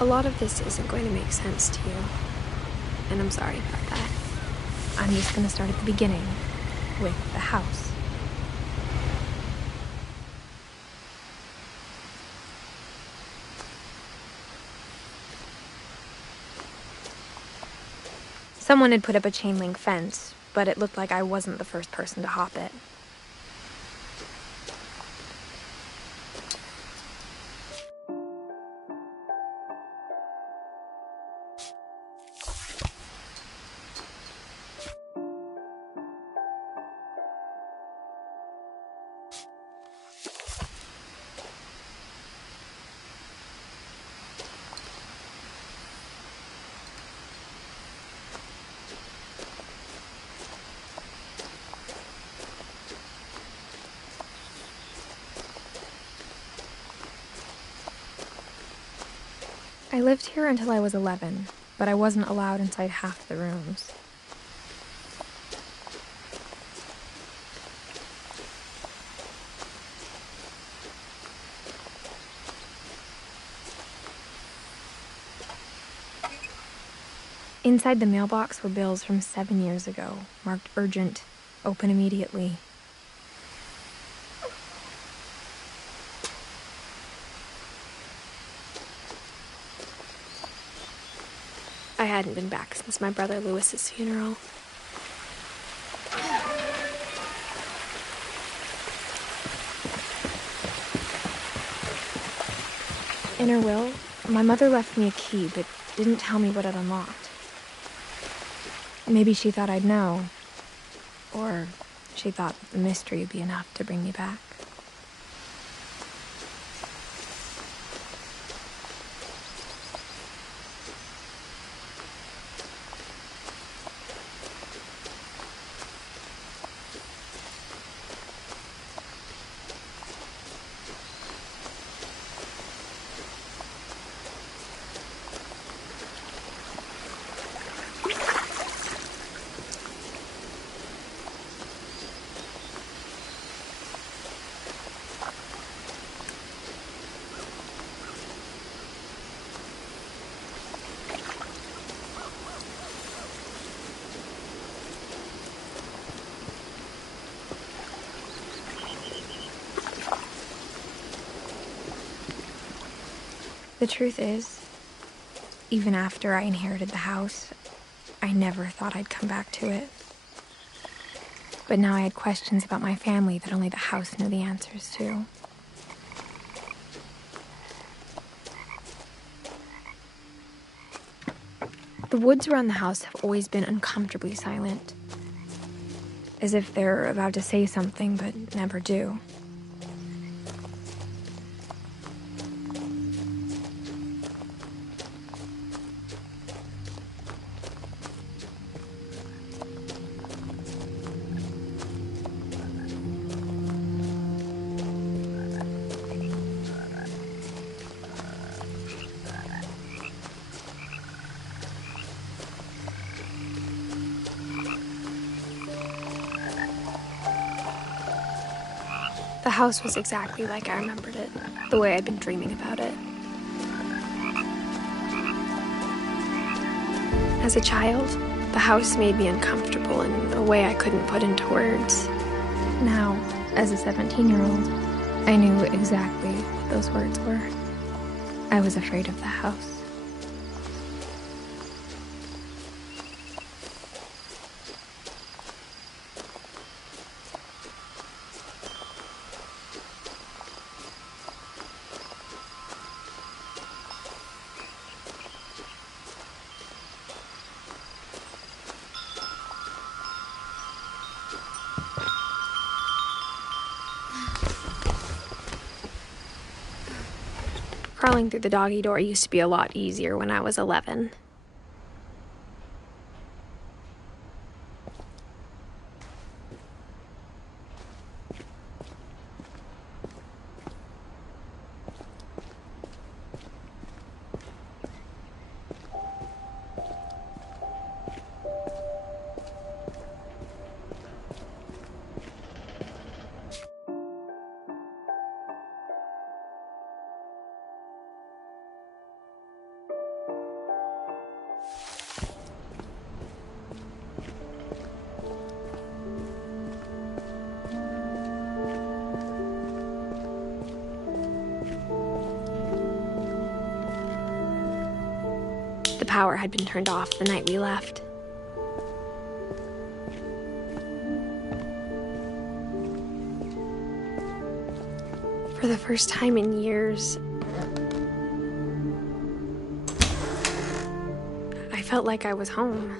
A lot of this isn't going to make sense to you, and I'm sorry about that. I'm just gonna start at the beginning, with the house. Someone had put up a chain link fence, but it looked like I wasn't the first person to hop it. I lived here until I was 11, but I wasn't allowed inside half the rooms. Inside the mailbox were bills from 7 years ago, marked urgent, open immediately. I hadn't been back since my brother Lewis's funeral. In her will, my mother left me a key, but didn't tell me what it unlocked. Maybe she thought I'd know. Or she thought that the mystery would be enough to bring me back. The truth is, even after I inherited the house, I never thought I'd come back to it. But now I had questions about my family that only the house knew the answers to. The woods around the house have always been uncomfortably silent, as if they're about to say something but never do. The house was exactly like I remembered it, the way I'd been dreaming about it. As a child, the house made me uncomfortable in a way I couldn't put into words. Now, as a 17-year-old, I knew exactly what those words were. I was afraid of the house. Crawling through the doggy door used to be a lot easier when I was 11. power had been turned off the night we left. For the first time in years, I felt like I was home.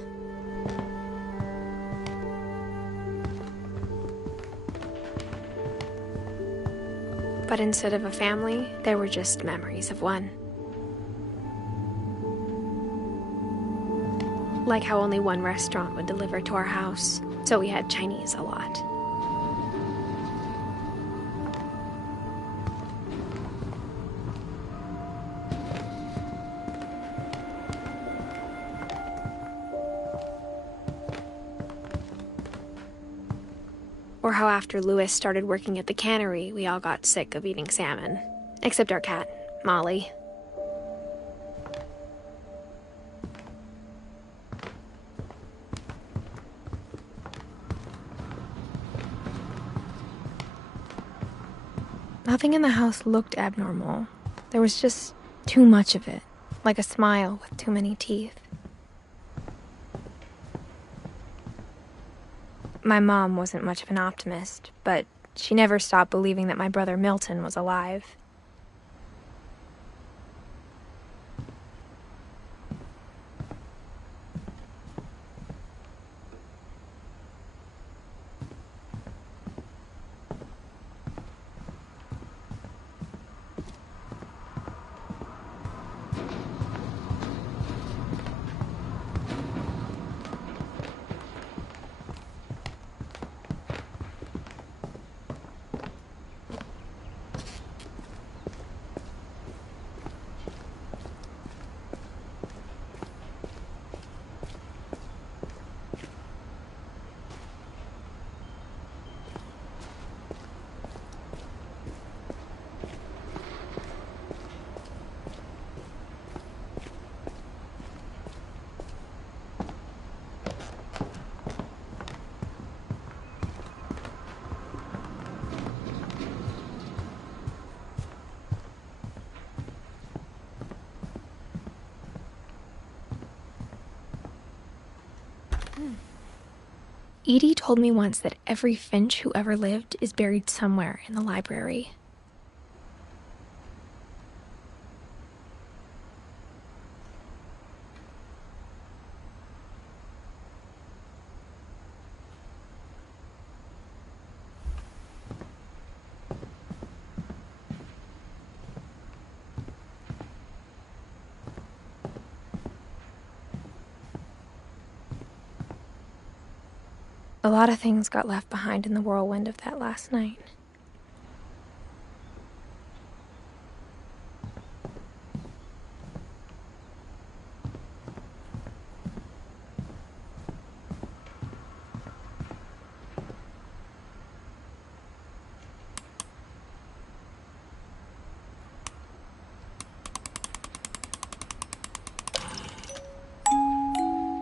But instead of a family, there were just memories of one. Like how only one restaurant would deliver to our house, so we had Chinese a lot. Or how after Louis started working at the cannery, we all got sick of eating salmon. Except our cat, Molly. Nothing in the house looked abnormal. There was just too much of it, like a smile with too many teeth. My mom wasn't much of an optimist, but she never stopped believing that my brother Milton was alive. Edie told me once that every Finch who ever lived is buried somewhere in the library. A lot of things got left behind in the whirlwind of that last night.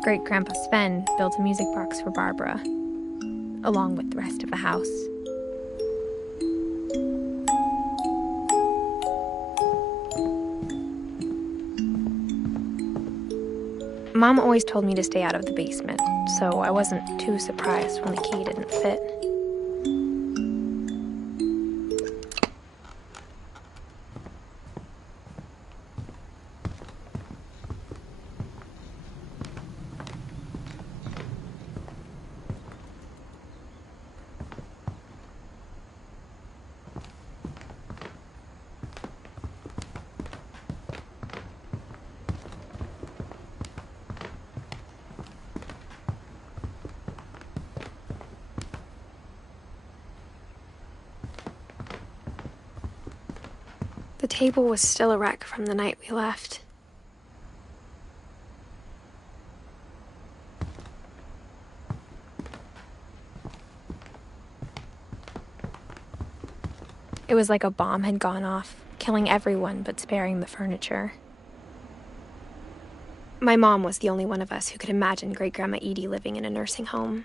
Great-Grandpa Sven built a music box for Barbara, along with the rest of the house. Mom always told me to stay out of the basement, so I wasn't too surprised when the key didn't fit. The table was still a wreck from the night we left. It was like a bomb had gone off, killing everyone but sparing the furniture. My mom was the only one of us who could imagine Great-Grandma Edie living in a nursing home.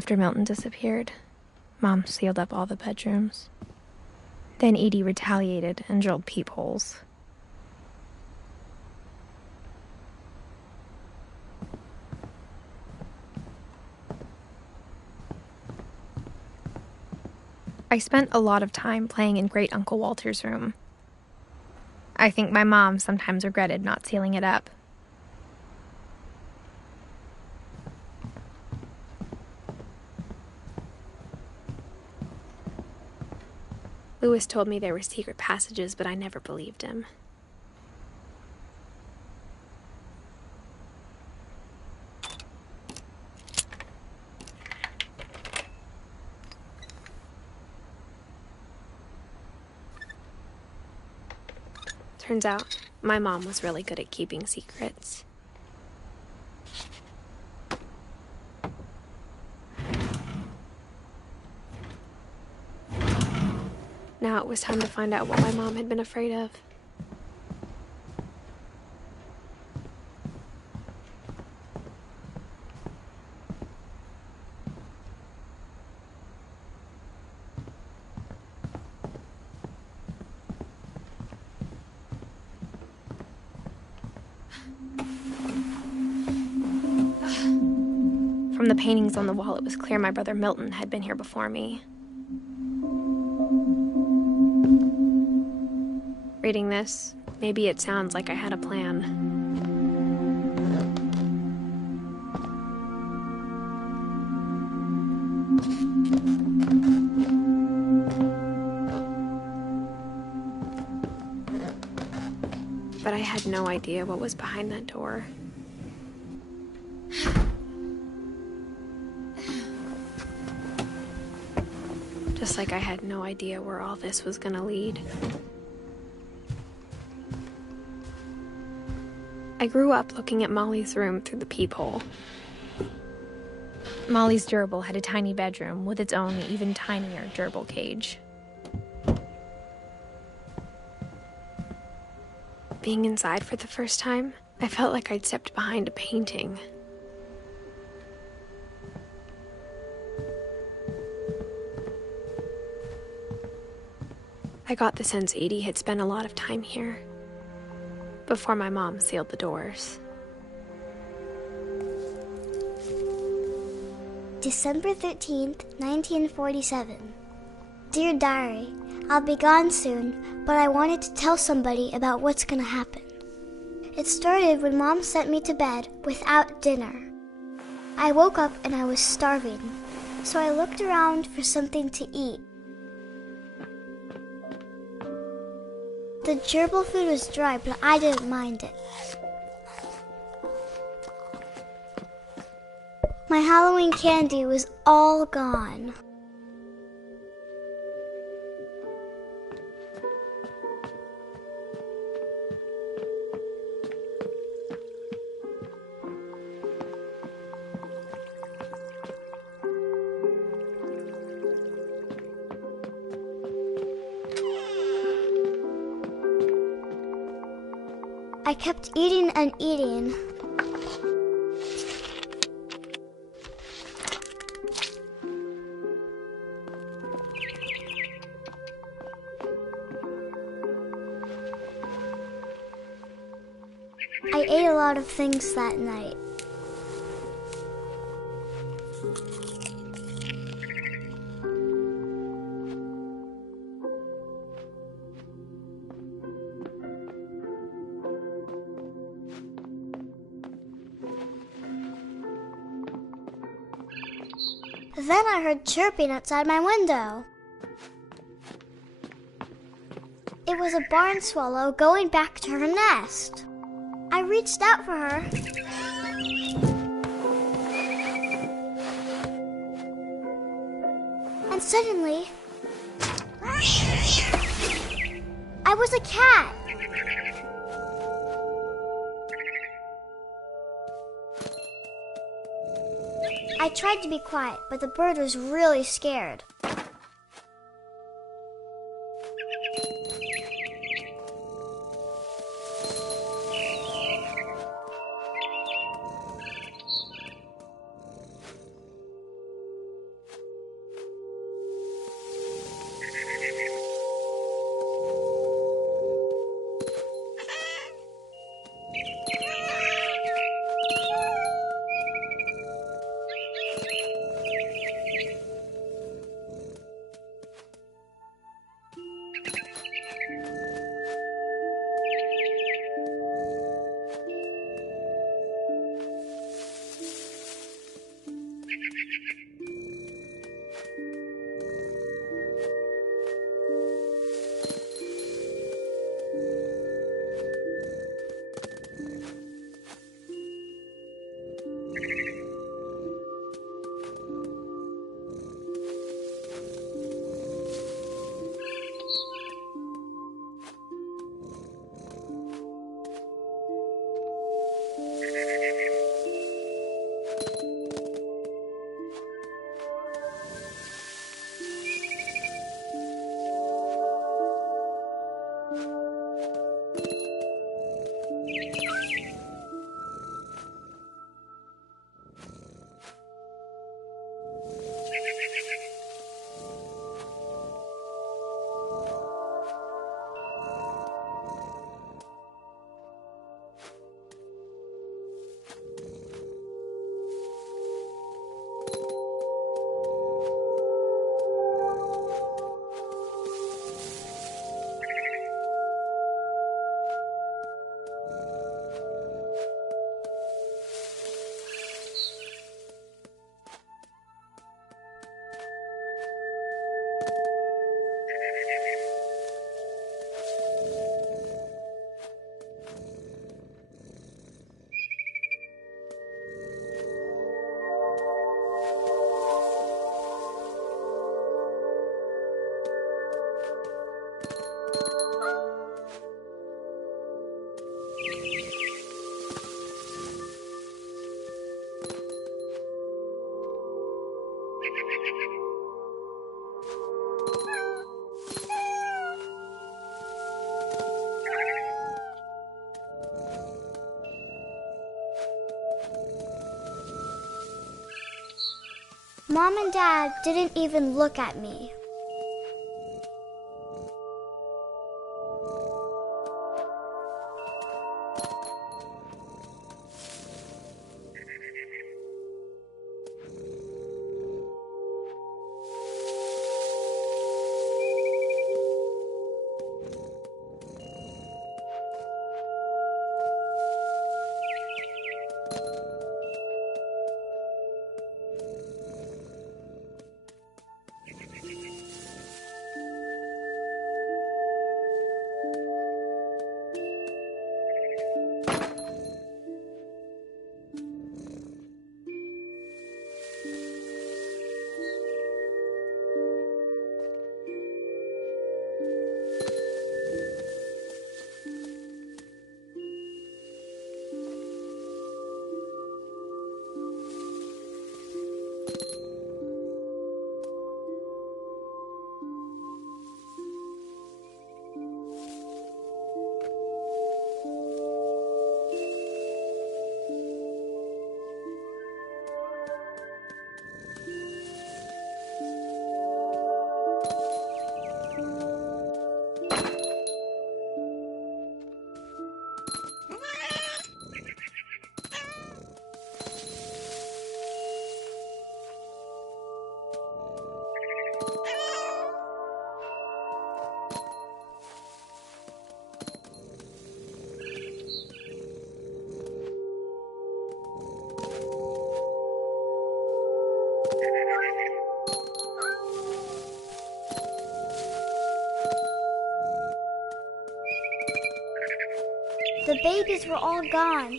After Milton disappeared, Mom sealed up all the bedrooms. Then Edie retaliated and drilled peepholes. I spent a lot of time playing in Great Uncle Walter's room. I think my mom sometimes regretted not sealing it up. Louis told me there were secret passages, but I never believed him. Turns out, my mom was really good at keeping secrets. Now it was time to find out what my mom had been afraid of. From the paintings on the wall, it was clear my brother Milton had been here before me. Reading this, maybe it sounds like I had a plan. But I had no idea what was behind that door. Just like I had no idea where all this was gonna lead. I grew up looking at Molly's room through the peephole. Molly's gerbil had a tiny bedroom with its own even tinier gerbil cage. Being inside for the first time, I felt like I'd stepped behind a painting. I got the sense Edie had spent a lot of time here, before my mom sealed the doors. December 13th, 1947. Dear Diary, I'll be gone soon, but I wanted to tell somebody about what's gonna happen. It started when Mom sent me to bed without dinner. I woke up and I was starving, so I looked around for something to eat. The gerbil food was dry, but I didn't mind it. My Halloween candy was all gone. I kept eating and eating. I ate a lot of things that night. Then I heard chirping outside my window. It was a barn swallow going back to her nest. I reached out for her. And suddenly, I was a cat. I tried to be quiet, but the bird was really scared. Mom and Dad didn't even look at me. The babies were all gone.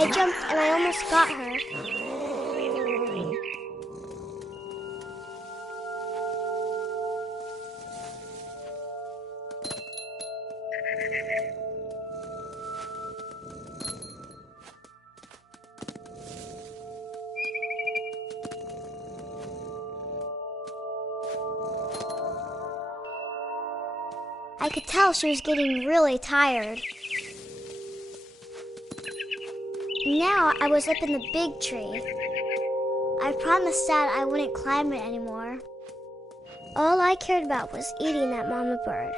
I jumped and I almost got her. I could tell she was getting really tired. Now I was up in the big tree. I promised Dad I wouldn't climb it anymore. All I cared about was eating that mama bird.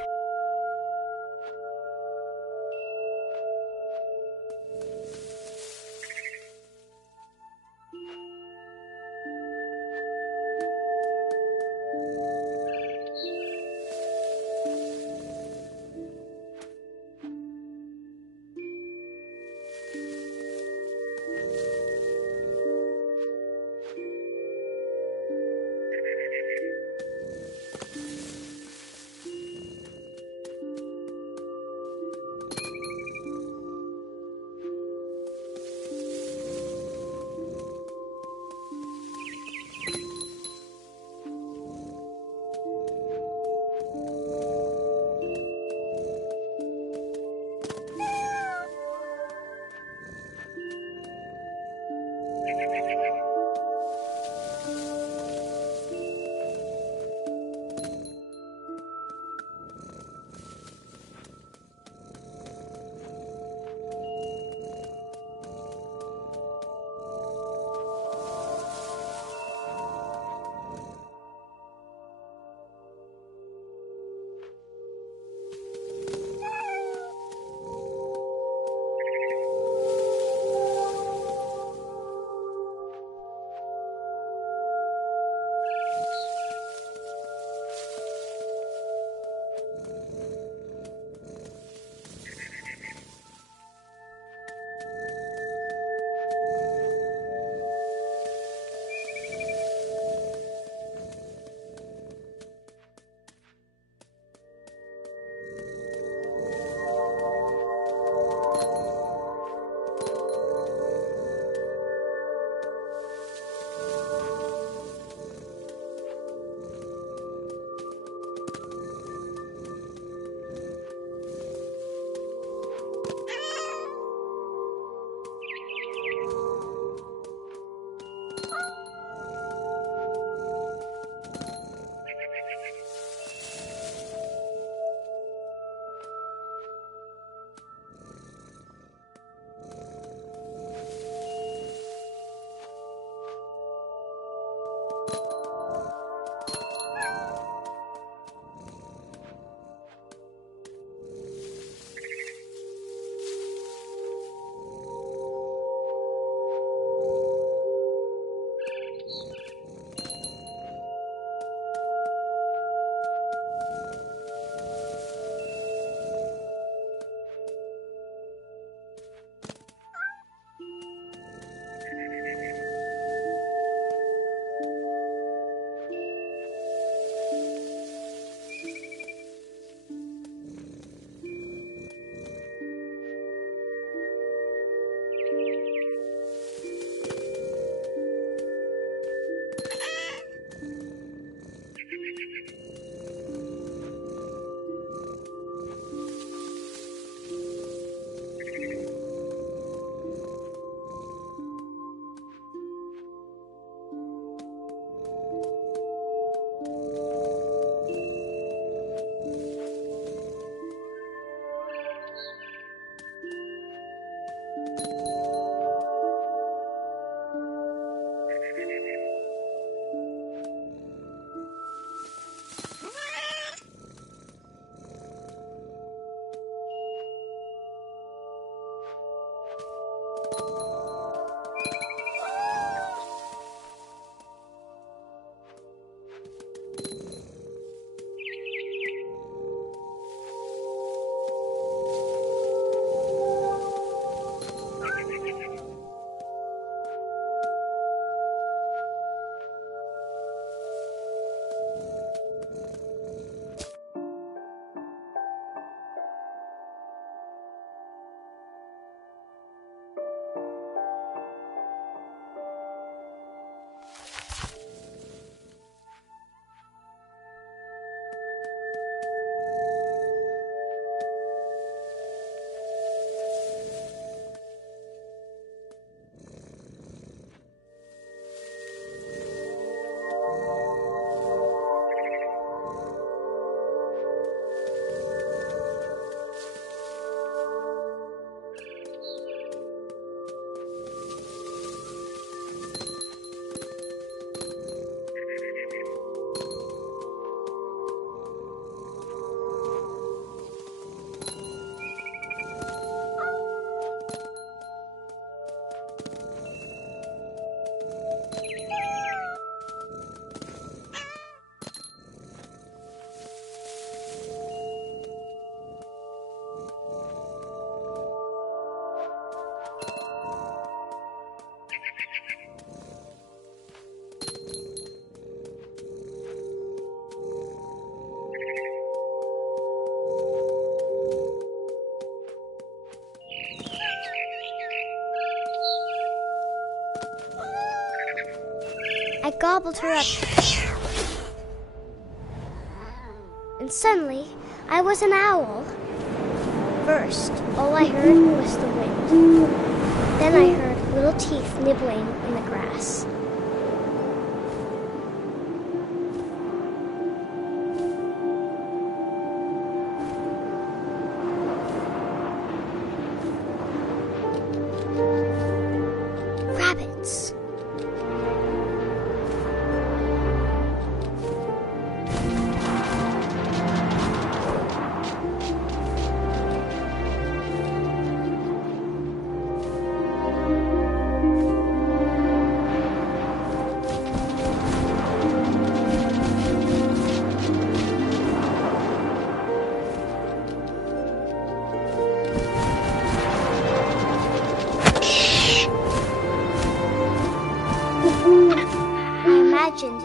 I gobbled her up. And suddenly, I was an owl. First, all I heard was the wind. Then I heard little teeth nibbling in the grass. Rabbits.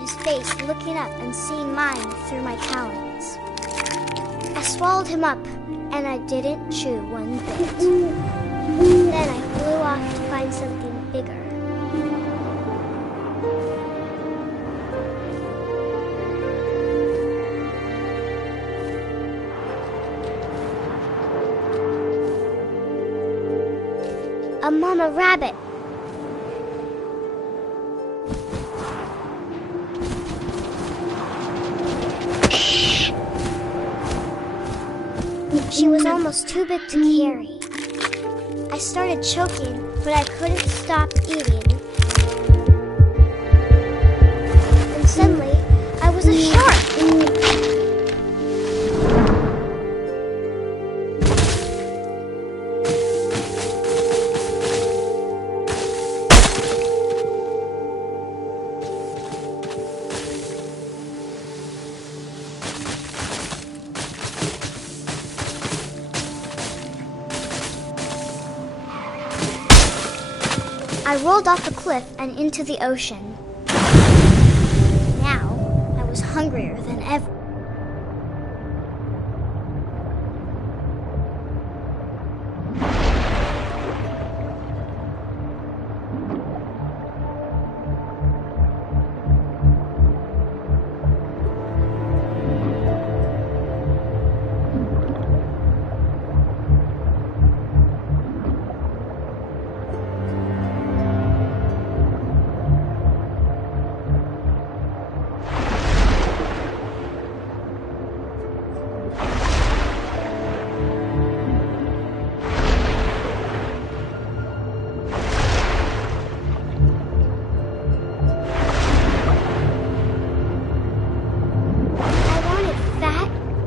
His face looking up and seeing mine through my talons. I swallowed him up, and I didn't chew one bit. Then I flew off to find something bigger. A mama rabbit. She was almost too big to carry. I started choking, but I couldn't stop eating. And suddenly, I was a shark! I rolled off the cliff and into the ocean. Now, I was hungrier than ever.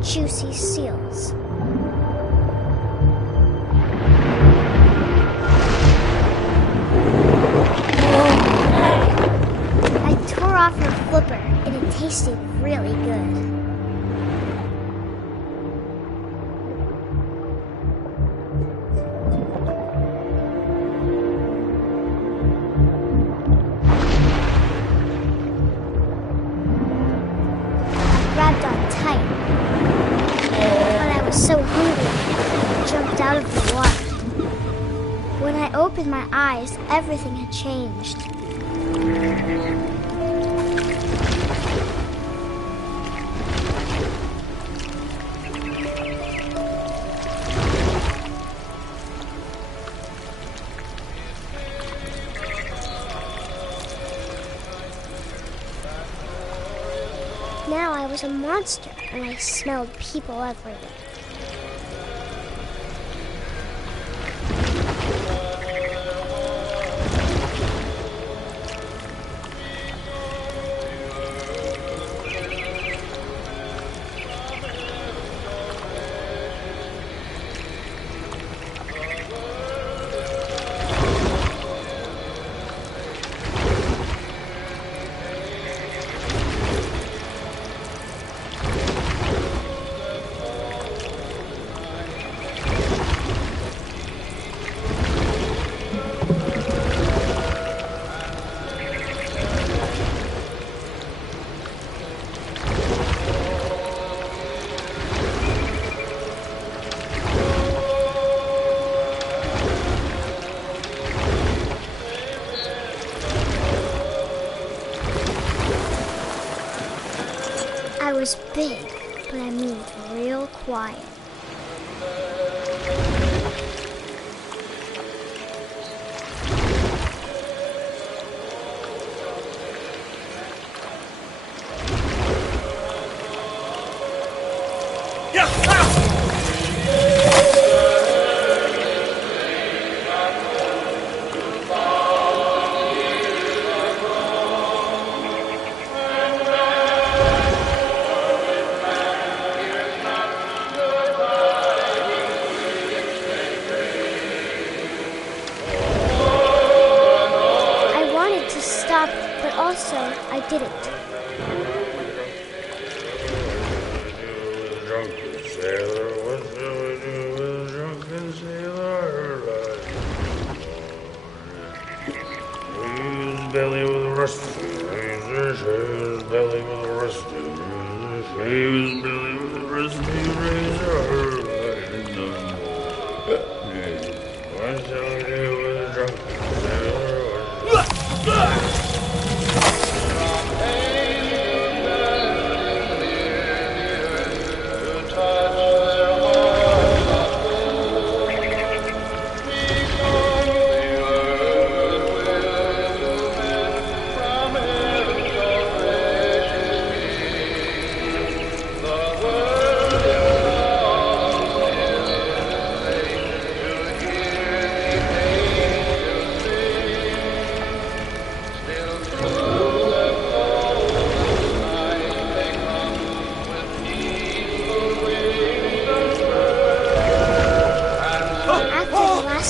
Juicy seals. I tore off her flipper and it tasted really good. I grabbed on tight. So hungry, I jumped out of the water. When I opened my eyes, everything had changed. Now I was a monster, and I smelled people everywhere. was big, but I moved real quiet. But also, I didn't. Belly with a rusty razor, his belly with a rusty razor, his belly with a rusty razor. What shall I do with a drunken sailor?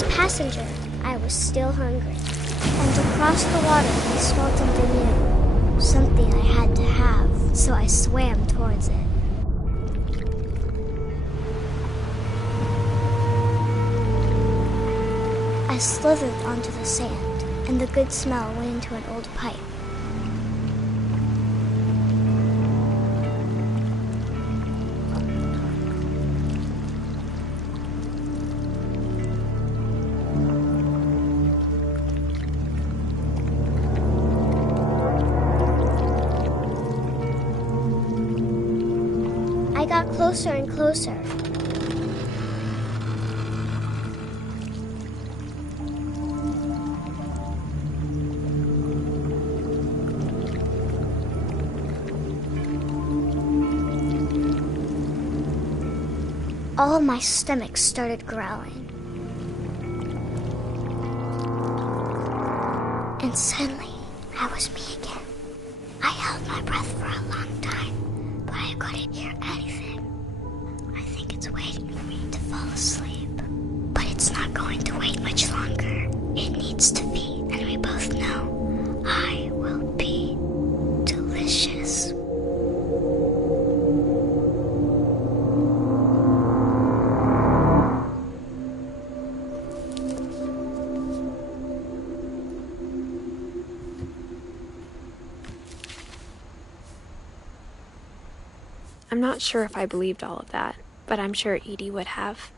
Passenger, I was still hungry. And across the water, I smelled something new. Something I had to have, so I swam towards it. I slithered onto the sand, and the good smell went into an old pipe. I got closer and closer. All of my stomach started growling. And suddenly, I was me again. I held my breath for a long time, but I couldn't hear anything. I think it's waiting for me to fall asleep. But it's not going to wait much longer. It needs to be, and we both know I will be delicious. I'm not sure if I believed all of that, but I'm sure Edie would have.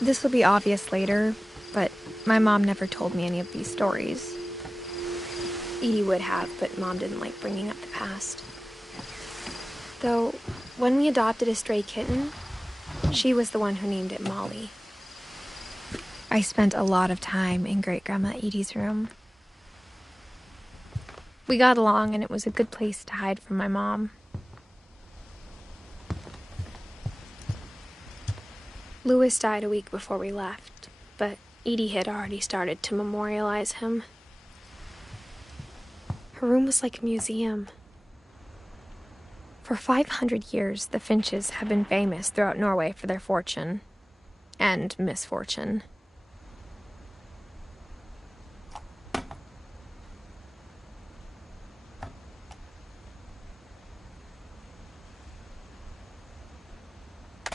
This will be obvious later, but my mom never told me any of these stories. Edie would have, but Mom didn't like bringing up the past. Though, when we adopted a stray kitten, she was the one who named it Molly. I spent a lot of time in Great-Grandma Edie's room. We got along, and it was a good place to hide from my mom. Louis died a week before we left, but Edie had already started to memorialize him. Her room was like a museum. For 500 years, the Finches have been famous throughout Norway for their fortune and misfortune.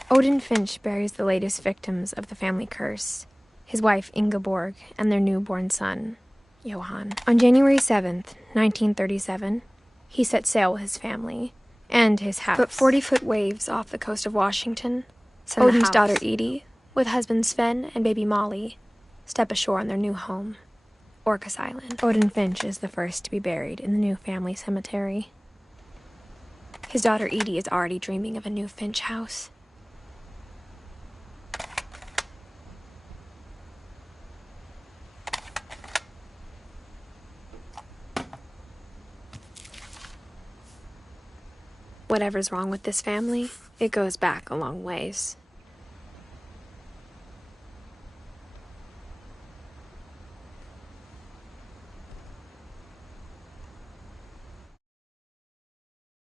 Odin Finch buries the latest victims of the family curse, his wife Ingeborg and their newborn son, Johann. On January 7th, 1937, he set sail with his family and his house. But 40-foot waves off the coast of Washington. Odin's daughter Edie, with husband Sven and baby Molly, step ashore on their new home, Orcas Island. Odin Finch is the first to be buried in the new family cemetery. His daughter Edie is already dreaming of a new Finch house. Whatever's wrong with this family, it goes back a long ways.